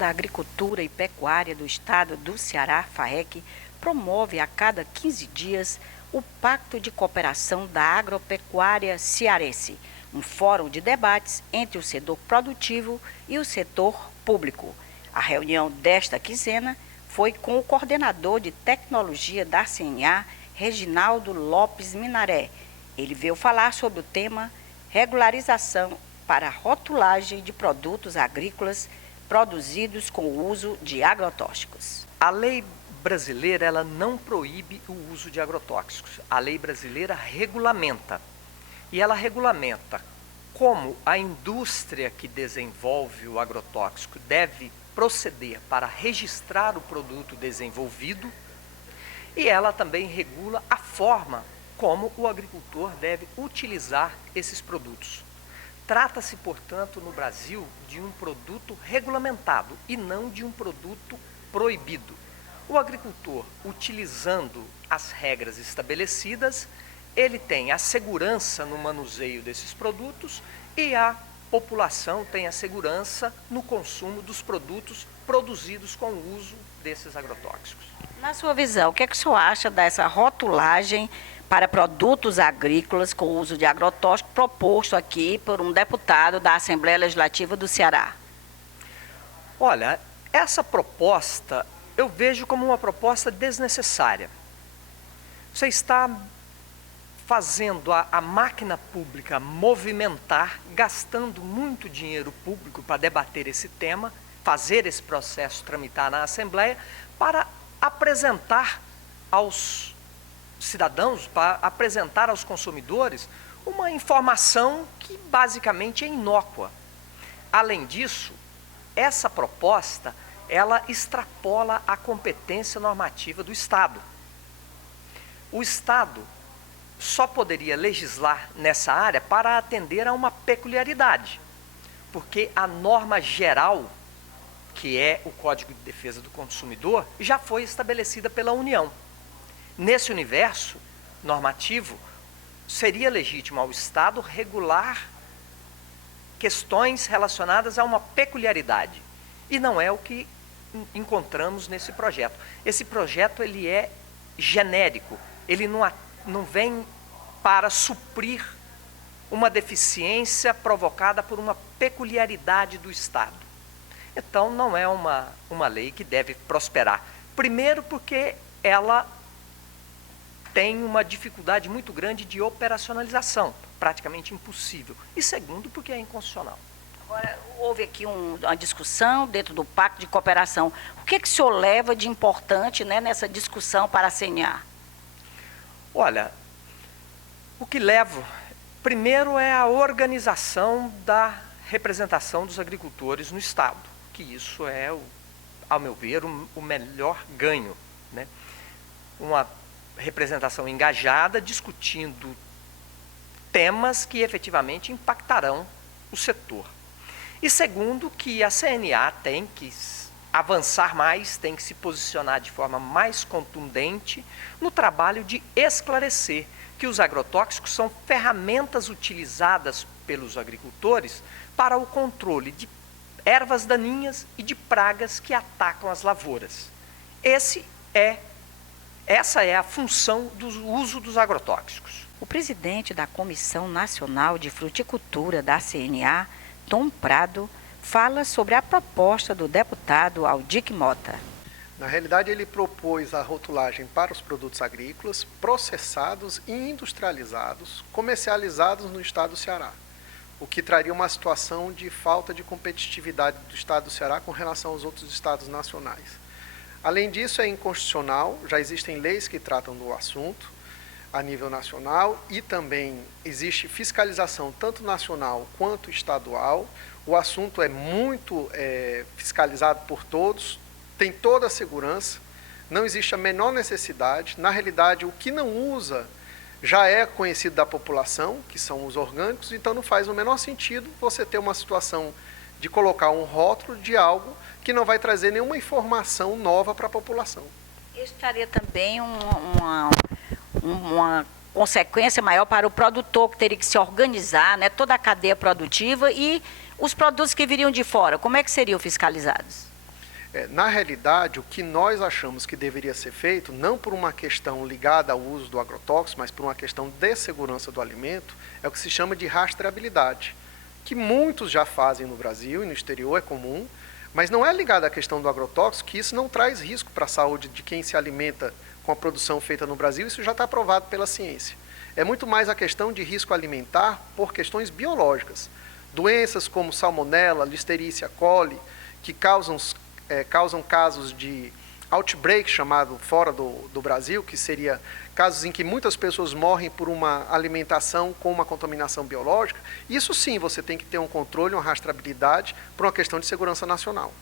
da Agricultura e Pecuária do Estado do Ceará, FAEC, promove a cada 15 dias o Pacto de Cooperação da Agropecuária Cearense, um fórum de debates entre o setor produtivo e o setor público. A reunião desta quinzena foi com o coordenador de tecnologia da CNA, Reginaldo Lopes Minaré. Ele veio falar sobre o tema regularização para a rotulagem de produtos agrícolas produzidos com o uso de agrotóxicos. A lei brasileira ela não proíbe o uso de agrotóxicos. A lei brasileira regulamenta. E ela regulamenta como a indústria que desenvolve o agrotóxico deve proceder para registrar o produto desenvolvido, e ela também regula a forma como o agricultor deve utilizar esses produtos. Trata-se, portanto, no Brasil, de um produto regulamentado e não de um produto proibido. O agricultor, utilizando as regras estabelecidas, ele tem a segurança no manuseio desses produtos e a população tem a segurança no consumo dos produtos produzidos com o uso desses agrotóxicos. Na sua visão, o que é que o senhor acha dessa rotulagem para produtos agrícolas com uso de agrotóxico proposto aqui por um deputado da Assembleia Legislativa do Ceará? Olha, essa proposta eu vejo como uma proposta desnecessária. Você está fazendo a máquina pública movimentar, gastando muito dinheiro público para debater esse tema, fazer esse processo tramitar na Assembleia, para apresentar aos cidadãos, para apresentar aos consumidores uma informação que basicamente é inócua. Além disso, essa proposta, ela extrapola a competência normativa do Estado. O Estado só poderia legislar nessa área para atender a uma peculiaridade, porque a norma geral, que é o Código de Defesa do Consumidor, já foi estabelecida pela União. Nesse universo normativo, seria legítimo ao Estado regular questões relacionadas a uma peculiaridade, e não é o que encontramos nesse projeto. Esse projeto ele é genérico, ele não vem para suprir uma deficiência provocada por uma peculiaridade do Estado. Então, não é uma lei que deve prosperar. Primeiro, porque ela tem uma dificuldade muito grande de operacionalização, praticamente impossível. E segundo, porque é inconstitucional. Agora, houve aqui uma discussão dentro do Pacto de Cooperação. O que o senhor leva de importante, né, nessa discussão para a CNA? Olha, o que levo, primeiro, é a organização da representação dos agricultores no Estado, que isso é, ao meu ver, o melhor ganho, né? Uma representação engajada, discutindo temas que efetivamente impactarão o setor. E segundo, que a CNA tem que avançar mais, tem que se posicionar de forma mais contundente no trabalho de esclarecer que os agrotóxicos são ferramentas utilizadas pelos agricultores para o controle de ervas daninhas e de pragas que atacam as lavouras. Essa é a função do uso dos agrotóxicos. O presidente da Comissão Nacional de Fruticultura da CNA, Tom Prado, fala sobre a proposta do deputado Aldir Mota. Na realidade, ele propôs a rotulagem para os produtos agrícolas processados e industrializados, comercializados no estado do Ceará, o que traria uma situação de falta de competitividade do estado do Ceará com relação aos outros estados nacionais. Além disso, é inconstitucional, já existem leis que tratam do assunto a nível nacional e também existe fiscalização tanto nacional quanto estadual. O assunto é muito fiscalizado por todos, tem toda a segurança, não existe a menor necessidade. Na realidade, o que não usa já é conhecido da população, que são os orgânicos, então não faz o menor sentido você ter uma situação de colocar um rótulo de algo que não vai trazer nenhuma informação nova para a população. Isso traria também uma consequência maior para o produtor, que teria que se organizar, né, toda a cadeia produtiva, e os produtos que viriam de fora, como é que seriam fiscalizados? Na realidade, o que nós achamos que deveria ser feito, não por uma questão ligada ao uso do agrotóxico, mas por uma questão de segurança do alimento, é o que se chama de rastreabilidade, que muitos já fazem no Brasil e no exterior, é comum, mas não é ligado à questão do agrotóxico, que isso não traz risco para a saúde de quem se alimenta com a produção feita no Brasil, isso já está provado pela ciência. É muito mais a questão de risco alimentar por questões biológicas. Doenças como salmonella, listerícia coli, que causam casos de outbreak, chamado fora do Brasil, que seria casos em que muitas pessoas morrem por uma alimentação com uma contaminação biológica. Isso sim, você tem que ter um controle, uma rastreabilidade, por uma questão de segurança nacional.